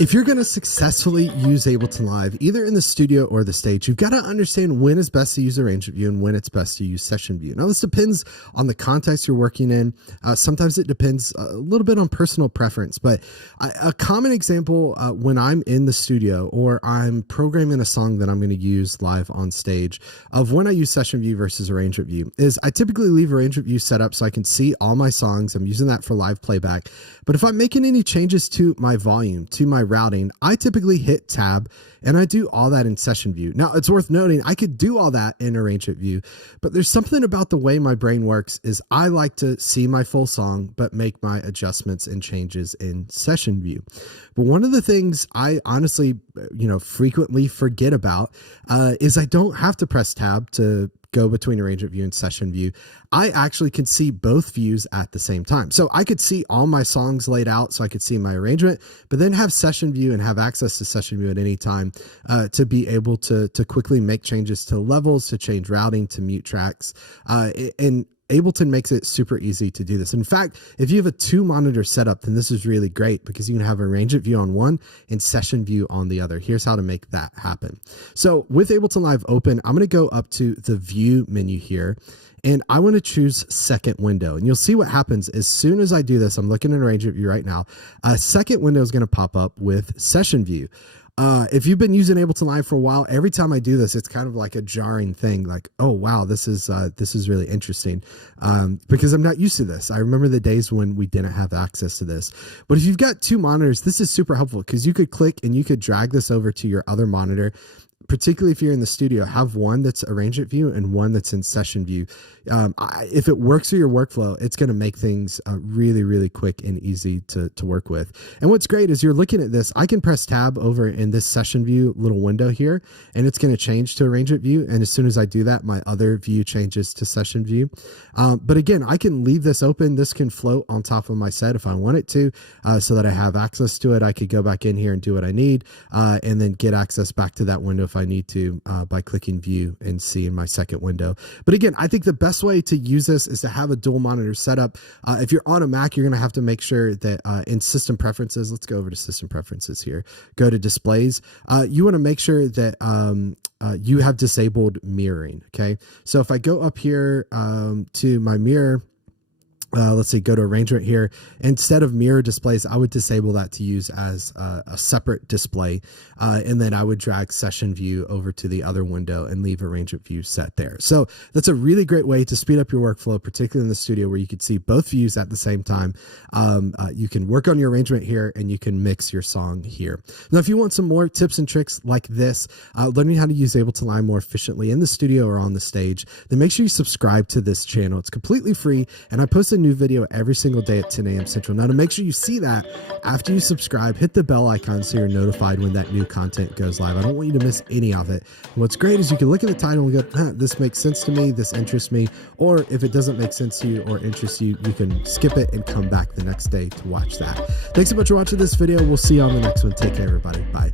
If you're going to successfully use Ableton Live, either in the studio or the stage, you've got to understand when it's best to use Arrangement View and when it's best to use Session View. Now, this depends on the context you're working in. Sometimes it depends a little bit on personal preference, but a common example when I'm in the studio or I'm programming a song that I'm going to use live on stage of when I use Session View versus Arrangement View is I typically leave Arrangement View set up so I can see all my songs. I'm using that for live playback. But if I'm making any changes to my volume, to my routing, I typically hit tab and I do all that in Session View. Now, it's worth noting I could do all that in Arrangement View, but there's something about the way my brain works is I like to see my full song, but make my adjustments and changes in Session View. But one of the things I honestly, frequently forget about is I don't have to press tab to go between Arrangement View and Session View. I actually can see both views at the same time. So I could see all my songs laid out so I could see my arrangement, but then have Session View and have access to Session View at any time to be able to quickly make changes to levels, to change routing, to mute tracks. And Ableton makes it super easy to do this. In fact, if you have a 2-monitor setup, then this is really great because you can have Arrangement View on one and Session View on the other. Here's how to make that happen. So with Ableton Live open, I'm going to go up to the View menu here, and I want to choose Second Window. And you'll see what happens as soon as I do this. I'm looking at Arrangement View right now. A second window is going to pop up with Session View. If you've been using Ableton Live for a while, every time I do this, it's kind of like a jarring thing. Like, oh wow, this is really interesting because I'm not used to this. I remember the days when we didn't have access to this. But if you've got 2 monitors, this is super helpful because you could click and you could drag this over to your other monitor. Particularly if you're in the studio, have one that's Arrangement View and one that's in Session View. If it works for your workflow, it's going to make things really, really quick and easy to work with. And what's great is you're looking at this, I can press tab over in this Session View little window here, and it's going to change to Arrangement View. And as soon as I do that, my other view changes to Session View. But again, I can leave this open. This can float on top of my set if I want it to, so that I have access to it. I could go back in here and do what I need, and then get access back to that window if I need to by clicking View and see in my second window. But again, I think the best way to use this is to have a dual monitor setup. If you're on a Mac, you're going to have to make sure that in System Preferences, let's go over to System Preferences here, go to Displays. You want to make sure that you have disabled mirroring. Okay. So if I go up here to my mirror, let's see, go to arrangement here. Instead of mirror displays, I would disable that to use as a separate display. And then I would drag Session View over to the other window and leave Arrangement View set there. So that's a really great way to speed up your workflow, particularly in the studio where you can see both views at the same time. You can work on your arrangement here and you can mix your song here. Now, if you want some more tips and tricks like this, learning how to use Ableton Live more efficiently in the studio or on the stage, then make sure you subscribe to this channel. It's completely free, and I post a new video every single day at 10 a.m. Central. Now, to make sure you see that, after you subscribe, hit the bell icon so you're notified when that new content goes live. I don't want you to miss any of it. And what's great is you can look at the title and go, this makes sense to me, this interests me, or if it doesn't make sense to you or interests you, you can skip it and come back the next day to watch that. Thanks so much for watching this video. We'll see you on the next one. Take care, everybody. Bye.